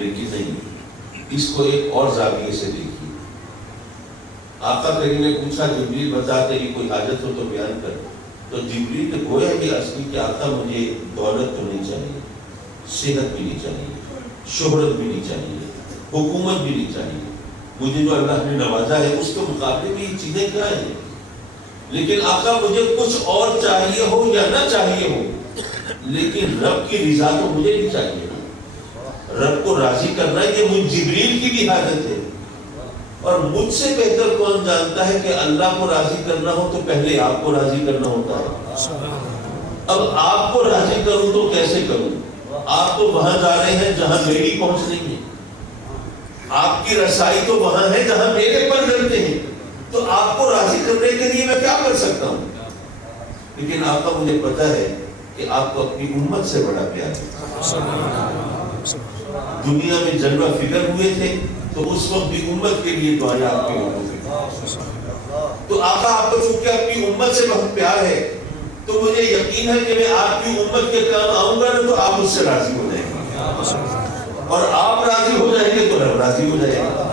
لیکن نہیں، اس کو ایک اور زاویے سے دیکھیے۔ آقا کریم نے پوچھا جبریل بتا تیری کوئی حاجت ہو تو بیان کر، تو جبریل نے گویا کہ اصلی کہ آقا مجھے دولت تو نہیں چاہیے، صحت بھی نہیں چاہیے، شہرت بھی نہیں چاہیے، حکومت بھی نہیں چاہیے، مجھے جو اللہ نے نوازا ہے اس کے مقابلے میں یہ چیزیں کیا ہیں، لیکن آقا مجھے کچھ اور چاہیے ہو یا نہ چاہیے ہو، لیکن رب کی رضا تو مجھے نہیں چاہیے، رب کو راضی کرنا یہ مجھ جبریل کی بھی حاجت ہے، اور مجھ سے بہتر کون جانتا ہے کہ اللہ کو راضی کرنا ہو تو پہلے آپ کو راضی کرنا ہوتا ہے۔ اب آپ کو راضی کروں تو کیسے کروں؟ آپ تو وہاں جا رہے ہیں جہاں میری پہنچ نہیں ہے، آپ کی رسائی تو وہاں ہے جہاں میرے پر ڈرتے ہیں، تو آپ کو راضی کرنے کے لیے میں کیا کر سکتا ہوں؟ لیکن آپ کا مجھے پتا ہے کہ آپ کو اپنی امت سے بڑا پیار ہے۔ دنیا میں جلوہ فکر ہوئے تھے تو اس وقت بھی امت کے لیے دعائیں آپ کے لوگوں سے، تو آقا آپ کو چونکہ اپنی امت سے بہت پیار ہے تو مجھے یقین ہے کہ میں آپ کی امت کے کام آؤں گا نا تو آپ مجھ سے راضی ہو جائیں گے، اور آپ راضی ہو جائیں گے تو رب راضی ہو جائے گا۔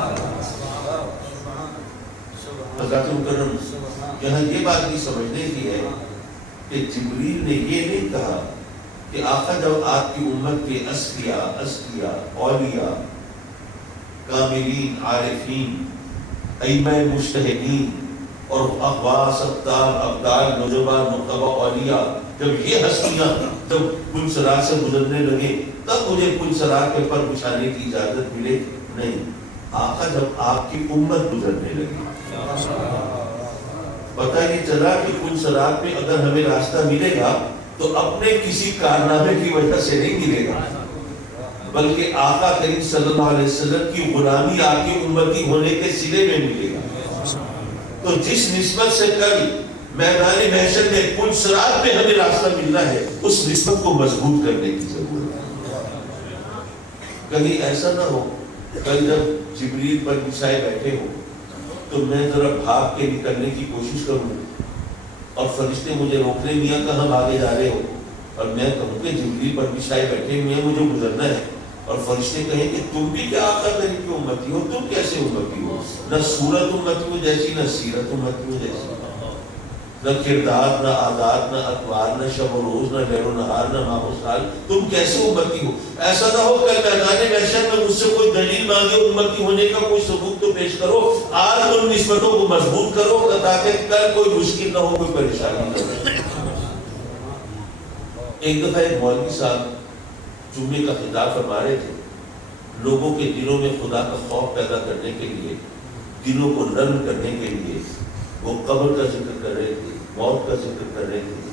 حضرات مکرم، یہاں یہ بات بھی سمجھنے کی ہے کہ جبریل نے یہ نہیں کہا کہ آقا جب آپ کی امت کے اصفیاء، اولیاء، کاملین، عارفین، ائمہ مجتہدین اور اقواس، اقطاب، ابدال، نجبا، نقبا، اولیاء، جب یہ ہستیاں جب پل صراط سے گزرنے لگے تب مجھے پل صراط کے پر بچھانے کی اجازت ملے، نہیں، آقا جب آپ کی امت گزرنے لگی، پتہ یہ چلا کہ پل صراط میں اگر ہمیں راستہ ملے گا تو اپنے کسی کارنامے کی وجہ سے نہیں ملے گا، بلکہ آقا کریم صلی اللہ علیہ وسلم کی غلامی آپ کی امتی ہونے کے صلے میں ملے گا۔ تو جس نسبت سے کل میدان محشر میں پل صراط میں ہمیں راستہ ملنا ہے، اس نسبت کو مضبوط کرنے کی ضرورت ہے۔ کہیں ایسا نہ ہو کل جب جبریل پر بچھائے بیٹھے ہو تو میں ذرا بھاگ کے نکلنے کی کوشش کروں اور فرشتے مجھے روک لیں، میاں کہاں بھاگے جا رہے ہو، اور میں کہوں کہ جبریل پر بچھائے بیٹھے ہوئے ہیں مجھے گزرنا ہے، اور فرشتے کہیں کہ تم بھی کیا آقا کریم کی امتی ہو، تم کیسے امتی ہو، نہ صورت امتی ہو جیسی، نہ سیرت امتی ہو جیسی، نہ کردار، نہ عادات، نہ اطوار، نہ شب و روز، نہ لیل و نہار، نہ ماہ و سال، تم کیسے امتی ہو؟ ایسا نہ ہو کہ میدان محشر میں مجھ سے کوئی دلیل مانگے امتی ہونے کا، کوئی ثبوت تو پیش کرو، آج ان نسبتوں کو مضبوط کرو تاکہ کل کوئی مشکل نہ ہو، کوئی پریشانی نہ ہو۔ ایک دفعہ ایک مولوی صاحب جمعے کا خطاب فرما رہے تھے، لوگوں کے دلوں میں خدا کا خوف پیدا کرنے کے لیے، دلوں کو نرم کرنے کے لیے وہ قبر کا ذکر کر رہے تھے، موت کا ذکر کر رہے تھے،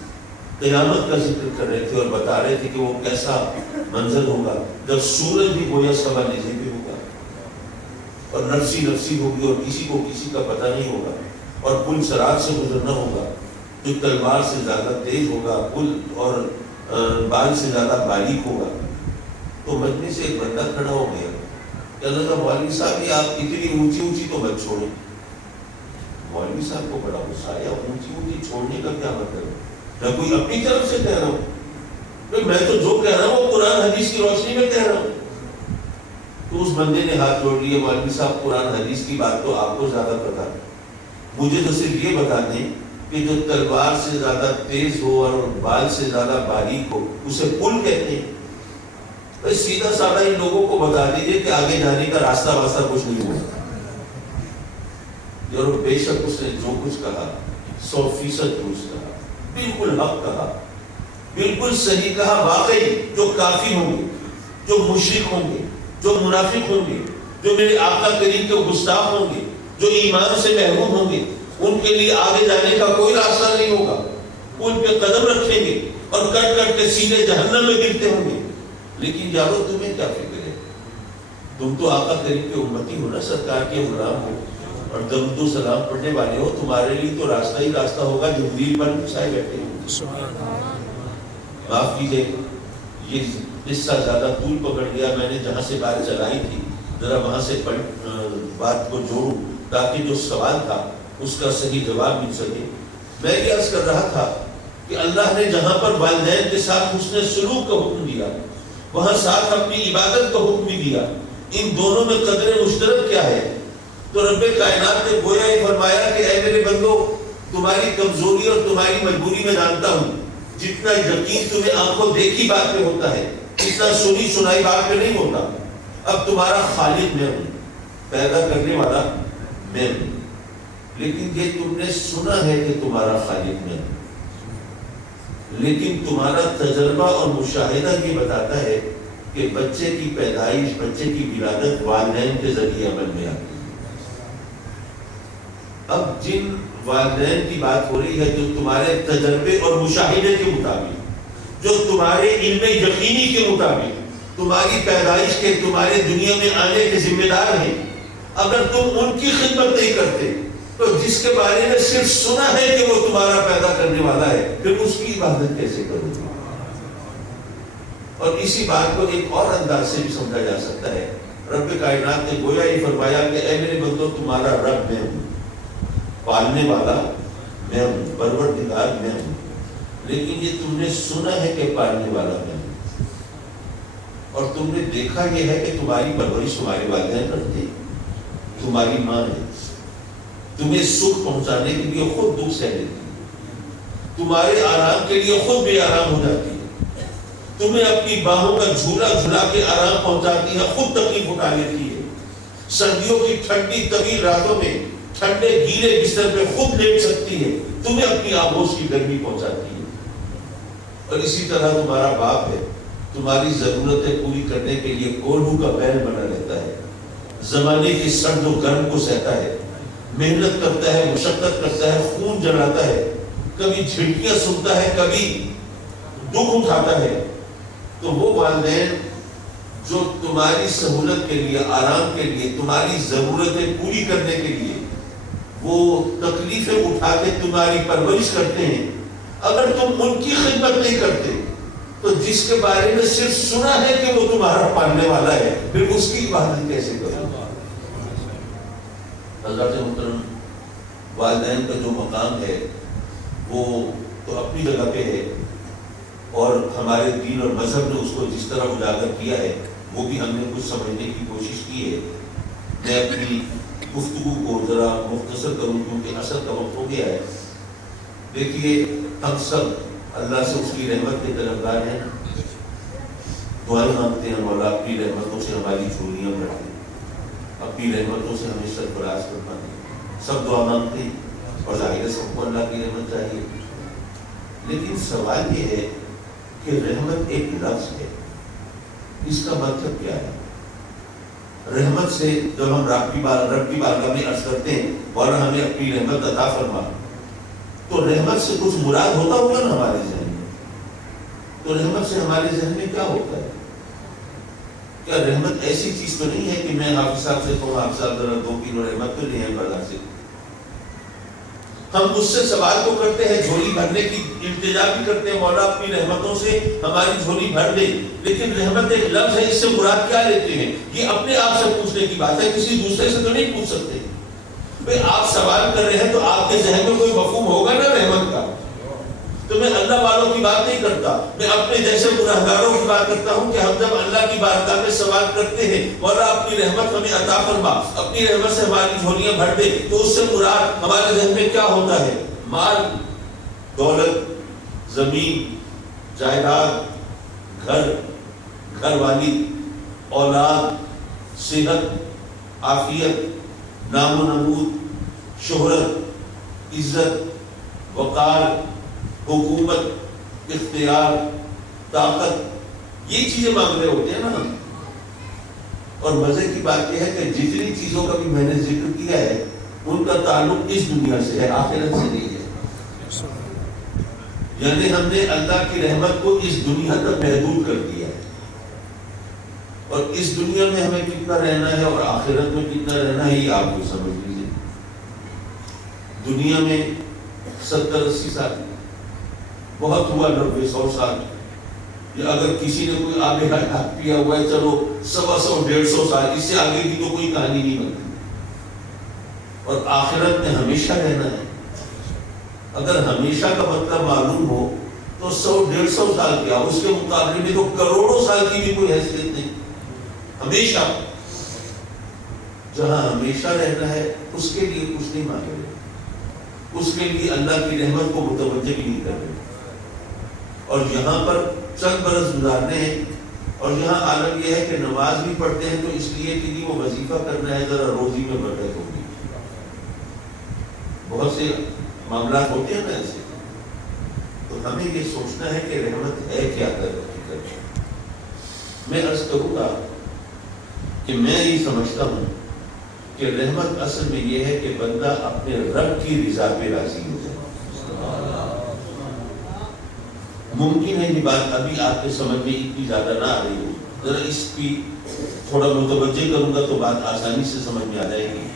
قیامت کا ذکر کر رہے تھے، اور بتا رہے تھے کہ وہ کیسا منظر ہوگا جب سورج بھی گویا سوا نجے پہ ہوگا، اور نفسی نفسی ہوگی اور کسی کو کسی کا پتہ نہیں ہوگا، اور پل صراط سے گزرنا ہوگا جو تلوار سے زیادہ تیز ہوگا، پل اور بال سے زیادہ باریک ہوگا۔ تو مجلس سے ایک بندہ کھڑا ہو گیا کہ اللہ کا مولوی صاحب یہ آپ اتنی اونچی اونچی تو مت چھوڑیں۔ مولوی صاحب کو بڑا غصہ آیا، اونچی اونچی چھوڑنے کا کیا مطلب ہے؟ میں کوئی اپنی طرف سے کہہ رہا ہوں، میں تو جو کہہ رہا ہوں وہ قرآن حدیث کی روشنی میں کہہ رہا ہوں۔ تو اس بندے نے ہاتھ جوڑ لیے، مولوی صاحب قرآن حدیث کی بات تو آپ کو زیادہ پتا ہے، مجھے تو صرف یہ بتا دیں کہ جو تلوار سے زیادہ تیز ہو اور بال سے زیادہ باریک ہو اسے پل کہتے ہیں۔ بس سیدھا سادہ ان لوگوں کو بتا دیجئے کہ آگے جانے کا راستہ واسطہ کچھ نہیں ہوگا۔ اور بے شک اس نے جو کچھ کہا 100% درست کہا، بالکل حق کہا، بالکل صحیح کہا۔ واقعی جو کافر ہوں گے، جو مشرک ہوں گے، جو منافق ہوں گے، جو میرے آقا کریم کے گستاخ ہوں گے، جو ایمان سے محروم ہوں گے، ان کے لیے آگے جانے کا کوئی راستہ نہیں ہوگا، ان پہ قدم رکھیں گے اور کٹ کٹ کے سیدھے جہنم میں گرتے ہوں گے۔ لیکن یارو تمہیں کیا فکر ہے، تم تو آقا کریم کے امتی ہو نا، سرکار کے غلام ہو، اور درود و سلام پڑھنے والے ہو، تمہارے لیے تو راستہ ہی راستہ ہوگا جبریل پر بچھائے بیٹھے ہو۔ معاف کیجیے یہ قصہ زیادہ طول پکڑ گیا، میں نے جہاں سے بات چلائی تھی ذرا وہاں سے بات کو جوڑوں تاکہ جو سوال تھا اس کا صحیح جواب مل سکے۔ میں یہ عرض کر رہا تھا کہ اللہ نے جہاں پر والدین کے ساتھ حسن سلوک کا حکم دیا، وہاں ساتھ اپنی عبادت کا حکم بھی دیا. ان دونوں میں قدر مشترک کیا ہے؟ تو رب کائنات نے گویا یہ فرمایا کہ اے میرے بندو، تمہاری کمزوری اور تمہاری مجبوری میں جانتا ہوں. جتنا یقین تمہیں آنکھوں دیکھی بات پہ ہوتا ہے اتنا سنی سنائی بات پہ نہیں ہوتا. اب تمہارا خالق میں ہوں، پیدا کرنے والا میں ہوں، لیکن یہ تم نے سنا ہے کہ تمہارا خالق میں ہوں، لیکن تمہارا تجربہ اور مشاہدہ یہ بتاتا ہے کہ بچے کی پیدائش، بچے کی ولادت والدین کے ذریعے عمل میں آتی ہے. اب جن والدین کی بات ہو رہی ہے جو تمہارے تجربے اور مشاہدے کے مطابق، جو تمہارے علم یقینی کے مطابق تمہاری پیدائش کے، تمہارے دنیا میں آنے کے ذمہ دار ہیں، اگر تم ان کی خدمت نہیں کرتے تو جس کے بارے میں صرف سنا ہے کہ وہ تمہارا پیدا کرنے والا ہے، پھر اس کی عبادت کیسے کرو گے؟ اور اسی بات کو ایک اور انداز سے بھی سمجھا جا سکتا ہے. رب کائنات نے گویا یہ فرمایا کہ اے میرے بندو، تمہارا رب میں ہوں، پالنے والا میں ہوں، پروردگار میں ہوں، لیکن یہ تم نے سنا ہے کہ پالنے والا میں ہوں، اور تم نے دیکھا یہ ہے کہ تمہاری پرورش تمہارے والدین کرتے ہیں. تمہاری ماں ہے، تمہیں سکھ پہنچانے کے لیے خود دکھ سہ لیتی ہے، تمہارے آرام کے لیے خود بے آرام ہو جاتی ہے، تمہیں اپنی باہوں کا جھولا جھلا کے آرام پہنچاتی ہے، خود تکلیف اٹھا لیتی ہے. سردیوں کی ٹھنڈی طویل راتوں میں ٹھنڈے گیلے بستر پہ خود لیٹ سکتی ہے، تمہیں اپنی آغوش کی گرمی پہنچاتی ہے. اور اسی طرح تمہارا باپ ہے، تمہاری ضرورتیں پوری کرنے کے لیے کولہو کا بیل بنا رہتا ہے، زمانے کی سرد و گرم کو سہتا ہے، محنت کرتا ہے، مشقت کرتا ہے، خون جلاتا ہے، کبھی جھٹکیاں سنتا ہے، کبھی دکھ اٹھاتا ہے. تو وہ والدین جو تمہاری سہولت کے لیے، آرام کے لیے، تمہاری ضرورتیں پوری کرنے کے لیے وہ تکلیفیں اٹھا کے تمہاری پرورش کرتے ہیں، اگر تم ان کی خدمت نہیں کرتے تو جس کے بارے میں صرف سنا ہے کہ وہ تمہارا پالنے والا ہے، پھر اس کی عبادت کیسے کرو؟ حضرت محترم، والدین کا جو مقام ہے وہ تو اپنی جگہ پہ ہے، اور ہمارے دین اور مذہب نے اس کو جس طرح اجاگر کیا ہے وہ بھی ہم نے کچھ سمجھنے کی کوشش کی ہے. میں اپنی گفتگو کو ذرا مختصر کروں کیونکہ عصر کا وقت ہو گیا ہے. دیکھیے، ہم سب اللہ سے اس کی رحمت کے طلبگار ہیں، دعائیں مانگتے ہیں مولا اپنی رحمتوں سے ہماری جھولیاں بھر دے، اپنی رحمتوں سے ہمیں سرفراز فرما دے. سب دعا مانگتے ہیں اور ظاہر ہے سب کو اللہ کی رحمت چاہیے، لیکن سوال یہ ہے کہ رحمت ایک لفظ ہے، اس کا مطلب کیا ہے؟ رحمت سے جب ہم رب کی بارگاہ میں عرض کرتے ہیں اور ہمیں اپنی رحمت عطا فرما، تو رحمت سے کچھ مراد ہوتا ہوگا نا ہمارے ذہن میں. تو رحمت سے ہمارے ذہن میں کیا ہوتا ہے؟ کیا رحمت ایسی چیز تو نہیں ہے کہ میں حافظ صاحب سے کہوں حافظ صاحب ذرا 2 کلو رحمت تو نہیں ہے برداشت سے؟ ہم اس سے سوال تو کرتے ہیں، جھولی بھرنے کی التجا بھی کرتے ہیں، مولا اپنی رحمتوں سے ہماری جھولی بھر دے. لیکن رحمت ایک لفظ ہے، اس سے مراد کیا لیتے ہیں؟ یہ اپنے آپ سے پوچھنے کی بات ہے، کسی دوسرے سے تو نہیں پوچھ سکتے. بھئی آپ سوال کر رہے ہیں تو آپ کے ذہن میں کوئی مفہوم ہوگا نا رحمت کا. تو میں اللہ والوں کی بات نہیں کرتا، میں اپنے جیسے گناہگاروں کی بات کرتا ہوں کہ ہم جب اللہ کی بارگاہ میں سوال کرتے ہیں مولا اپنی رحمت ہمیں عطا فرما، اپنی رحمت سے ہماری جھولیاں بھر دے، تو اس سے مراد ہمارے ذہن میں کیا ہوتا ہے؟ مال، دولت، زمین، جائیداد، گھر والی، اولاد، صحت، عافیت، نام و نمود، شہرت، عزت، وقار، حکومت، اختیار، طاقت، یہ چیزیں مانگ رہے ہوتے ہیں نا ہم. اور مزے کی بات یہ ہے کہ جتنی چیزوں کا بھی میں نے ذکر کیا ہے ان کا تعلق اس دنیا سے ہے، آخرت سے نہیں ہے. یعنی ہم نے اللہ کی رحمت کو اس دنیا تک محدود کر دیا ہے، اور اس دنیا میں ہمیں کتنا رہنا ہے اور آخرت میں کتنا رہنا ہے یہ آپ کو سمجھ لیجیے. دنیا میں 70-80 سال بہت ہوا، 90-100 سال، یا اگر کسی نے کوئی آب حیات پیا ہوا ہے چلو 100-150 سال، اس سے آگے کی تو کوئی کہانی نہیں بنتی. اور آخرت میں ہمیشہ رہنا ہے. اگر ہمیشہ کا مطلب معلوم ہو تو 100-150 سال کیا، اس کے مقابلے میں تو کروڑوں سال کی بھی کوئی حیثیت نہیں. ہمیشہ جہاں ہمیشہ رہنا ہے اس کے لیے کچھ نہیں مانگ رہے، اس کے لیے اللہ کی رحمت کو متوجہ بھی نہیں کر رہے، اور یہاں پر چند برس گزارنے ہیں. اور یہاں عالم یہ ہے کہ نماز بھی پڑھتے ہیں تو اس لیے کہ وہ وظیفہ کرنا ہے، ذرا روزی میں برکت ہوگی. بہت سے معاملات ہوتے ہیں نا ایسے. تو ہمیں یہ سوچنا ہے کہ رحمت ہے کیا کر. میں عرض کروں گا کہ میں یہ سمجھتا ہوں کہ رحمت اصل میں یہ ہے کہ بندہ اپنے رب کی رضا پہ راضی ہو جائے. ممکن ہے یہ بات ابھی آپ کے سمجھ میں اتنی زیادہ نہ آ رہی ہو، ذرا اس کی تھوڑا متوجہ کروں گا تو بات آسانی سے سمجھ میں آ جائے گی.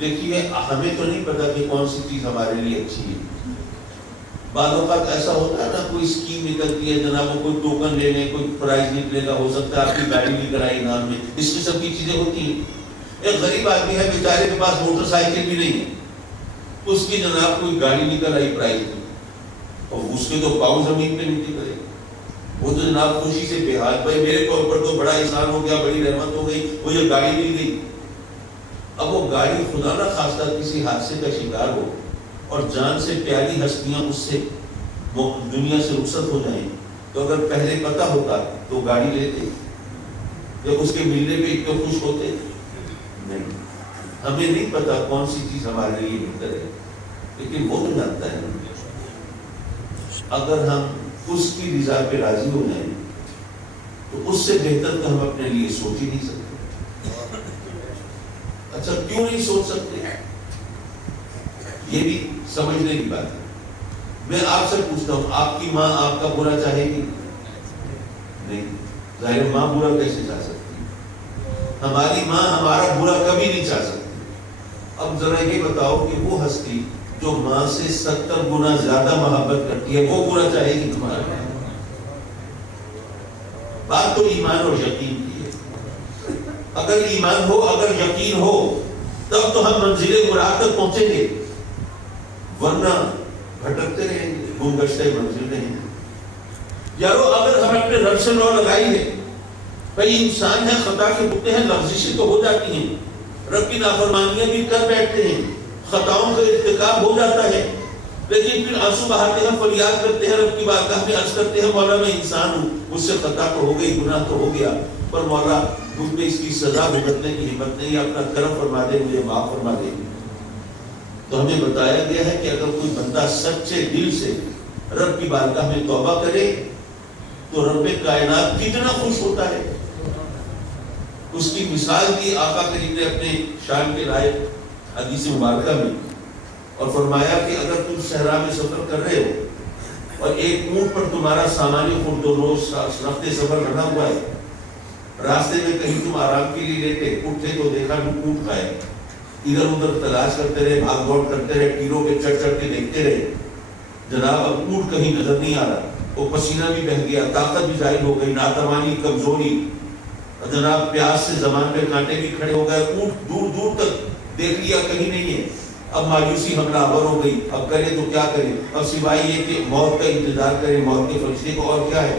دیکھیے ہمیں تو نہیں پتا کہ کون سی چیز ہمارے لیے اچھی ہے. بعض اوقات ایسا ہوتا ہے نا، کوئی اسکیم نکلتی ہے جناب، وہ کوئی ٹوکن لے لیں، کوئی پرائز نکلے گا، ہو سکتا ہے آپ کی گاڑی بھی کرائی انعام میں، اس قسم کی چیزیں ہوتی ہیں. ایک غریب آدمی ہے بیچارے کے پاس موٹر سائیکل بھی نہیں ہے، اس کی جناب کوئی گاڑی نکل آئی پرائز میں، اور اس کے تو پاؤں زمین پہ نہیں کرے، وہ تو جناب خوشی سے بے حال، بھائی میرے کو اوپر تو بڑا احسان ہو گیا، بڑی رحمت ہو گئی، وہ یہ گاڑی مل گئی. اب وہ گاڑی خدا نہ خواستہ کسی حادثے کا شکار ہو اور جان سے پیاری ہستیاں اس سے دنیا سے رخصت ہو جائیں، تو اگر پہلے پتا ہوتا تو گاڑی لیتے یا اس کے ملنے پہ اتنے خوش ہوتے؟ نہیں. ہمیں نہیں پتا کون سی چیز ہمارے لیے بہتر ہے، لیکن وہ تو جانتا ہے. اگر ہم اس کی رضا پہ راضی ہو جائیں تو اس سے بہتر تو ہم اپنے لیے سوچ ہی نہیں سکتے. اچھا کیوں نہیں سوچ سکتے؟ یہ بھی سمجھنے کی بات ہے. میں آپ سے پوچھتا ہوں، آپ کی ماں آپ کا برا چاہے گی؟ نہیں. ظاہر ماں برا کیسے چاہ سکتی؟ ہماری ماں ہمارا برا کبھی نہیں چاہ سکتی. اب ذرا یہ بتاؤ کہ وہ ہستی جو ماں سے 70 گنا زیادہ محبت کرتی ہے، وہ برا چاہے گی تمہارا؟ بات تو ایمان اور یقین کی ہے. اگر ایمان ہو، اگر یقین ہو، تب تو ہم منزل مراد تک پہنچیں گے، ورنہ بھٹکتے رہیں گے، گم گشتے منزل رہیں گے. یارو اگر ہم اپنے رب سے لو لگائی ہے، بھائی انسان ہے، خطا کے ہوتے ہیں، لفزشیں تو ہو جاتی ہیں، رب کی نافرمانیاں بھی کر بیٹھتے ہیں، خطاؤں کا ارتکاب ہو جاتا ہے، لیکن پھر آنسو بہاتے ہیں، فریاد کرتے ہیں، رب کی بارگاہ میں عرض کرتے ہیں، مولا میں انسان ہوں، مجھ سے خطا تو ہو گئی، گناہ تو ہو گیا، پر مولا مجھ میں اس کی سزا بھگتنے کی ہمت نہیں، اپنا کرم فرما دے، مجھے معاف فرما دے. تو ہمیں بتایا گیا ہے کہ اگر کوئی بندہ سچے دل سے رب کی بارگاہ میں توبہ کرے تو رب کائنات کتنا خوش ہوتا ہے. اس کی مثال دی آقا کریم نے اپنے شان کے لائق حدیث مبارکہ میں، اور فرمایا کہ اگر تم صحرا میں سفر کر رہے ہو اور ایک اونٹ پر تمہارا سامانی خود و روز رفتے سفر رہا ہوا ہے، راستے میں کہیں تم آرام کے لیے لیتے اٹھے تو دیکھا اونٹ کھائے، ادھر ادھر تلاش کرتے رہے، بھاگ دوڑ کرتے رہے، ٹیروں پہ چڑھ چڑھ کے دیکھتے رہے، جناب اب اونٹ کہیں نظر نہیں آ رہا، وہ پسینہ بھی بہہ گیا، طاقت بھی ظاہر ہو گئی، ناتوانی، کمزوری، جناب پیاس سے زبان پہ کانٹے بھی کھڑے ہو گئے، اونٹ دور دور تک دیکھ لیا کہیں نہیں ہے. اب مایوسی حملہ آور ہو گئی، اب کرے تو کیا کرے، اب سوائے یہ کہ موت کا انتظار کرے، موت کے فرشتے کو، اور کیا ہے.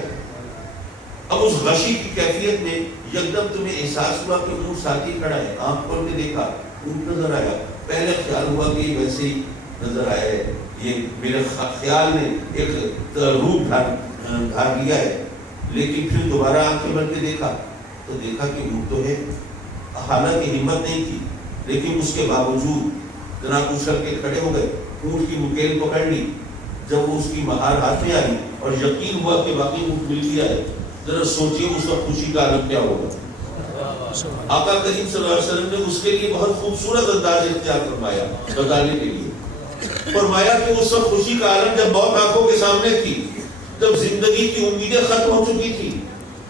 اب اس غشی کی کیفیت میں یکدم تمہیں احساس ہوا کہ اونٹ ساتھ ہی کھڑا ہے، آنکھ کھول کے دیکھا اونٹ نظر آیا، پہلے خیال ہوا کہ یہ ویسے ہی نظر آیا ہے، یہ میرے خیال نے ایک روپ دھار لیا ہے، لیکن پھر دوبارہ آنکھیں بن کے دیکھا تو دیکھا کہ اونٹ تو ہے. حالانکہ ہمت نہیں تھی، لیکن اس کے باوجود جناب اچھل کے کھڑے ہو گئے، اونٹ کی مکیل پکڑ لی. جب وہ اس کی مہار ہاتھ میں آئی اور یقین ہوا کہ واقعی اونٹ مل گیا ہے، ذرا سوچیے اس وقت خوشی کا عالم کیا ہوگا. آقا کریم صلی اللہ علیہ وسلم نے اس کے لیے بہت خوبصورت انداز اختیار فرمایا بتانے کے لیے. فرمایا کہ اس وقت خوشی کا عالم جب موت آنکھوں کے سامنے تھی، جب زندگی کی امیدیں ختم ہو چکی تھی،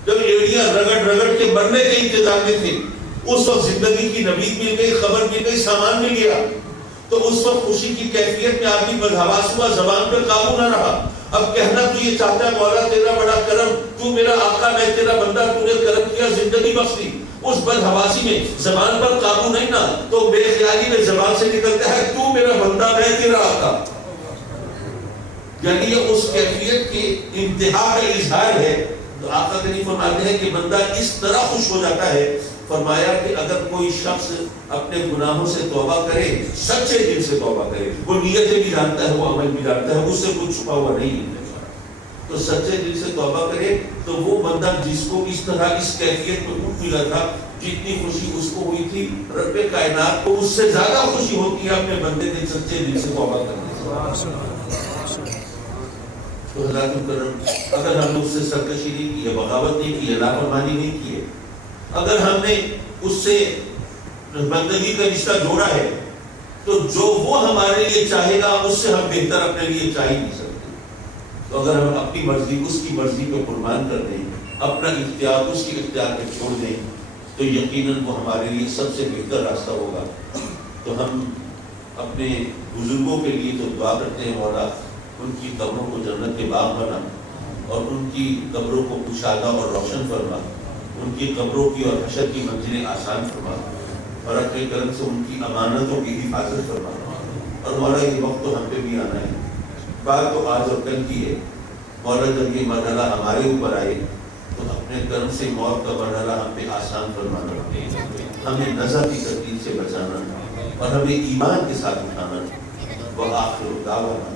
جب ایڑیاں رگڑ رگڑ کے مرنے کے انتظار میں تھے، اس وقت زندگی کی نوید مل گئی، خبر مل گئی، سامان مل گیا، تو اس وقت خوشی کی کیفیت میں آدمی بدحواس ہوا، زبان پر قابو نہ رہا. اب کہنا تو یہ چاہتا ہے مولا تیرا بڑا کرم، تو میرا آقا، میں تیرا بندہ، تو نے کرم کیا، زندگی بخشی. اس بدحواسی میں زبان پر قابو نہیں نا، تو بے خیالی میں زبان سے نکلتا ہے تو میرا بندہ، میں تیرا آقا. یعنی یہ اس کیفیت کے انتہا کا اظہار ہے. تو آقا کریم فرماتے ہیں کہ بندہ اس طرح خوش ہو جاتا ہے. فرمایا کہ اگر کوئی شخص اپنے گناہوں سے توبہ کرے, سچے دل سے توبہ کرے, وہ نیتیں بھی جانتا ہے, وہ عمل بھی جانتا ہے, اس سے کچھ چھپا ہوا نہیں ہے, تو سچے دل سے توبہ کرے, تو وہ بندہ جس کو اس طرح اس کیفیت میں اٹھ ملا تھا, جتنی خوشی اس کو ہوئی تھی, رب کائنات کو اس سے زیادہ خوشی ہوتی ہے اپنے بندے کے سچے دل سے توبہ کرنے سے. تو حضرات مکرم, اگر ہم نے اس سے سرکشی نہیں کی ہے, بغاوت نہیں کی ہے, لاپرواہی نہیں کی ہے, اگر ہم نے اس سے بندگی کا رشتہ جوڑا ہے, تو جو وہ ہمارے لیے چاہے گا اس سے ہم بہتر اپنے لیے چاہ ہی نہیں سکتے. تو اگر ہم اپنی مرضی اس کی مرضی پہ قربان کر دیں, اپنا اختیار اس کے اختیار پہ چھوڑ دیں, تو یقیناً وہ ہمارے لیے سب سے بہتر راستہ ہوگا. تو ہم اپنے بزرگوں کے لیے تو دعا کرتے ہیں, مولا ان کی قبروں کو جنت کے باغ بنا, اور ان کی قبروں کو کشادہ اور روشن فرما, ان کی قبروں کی اور حشر کی منزلیں آسان فرما, اور اپنے کرم سے ان کی امانتوں کی حفاظت فرما. اور مولا یہ وقت تو ہم پہ بھی آنا ہے, بات تو آج اور کل کی ہے. مولا جب یہ مرحلہ ہمارے اوپر آئے تو اپنے کرم سے موت کا مرحلہ ہم پہ آسان فرمانا, ہمیں نظر کی ترتیب سے بچانا, اور ہمیں ایمان کے ساتھ اٹھانا. وآخر دعوانا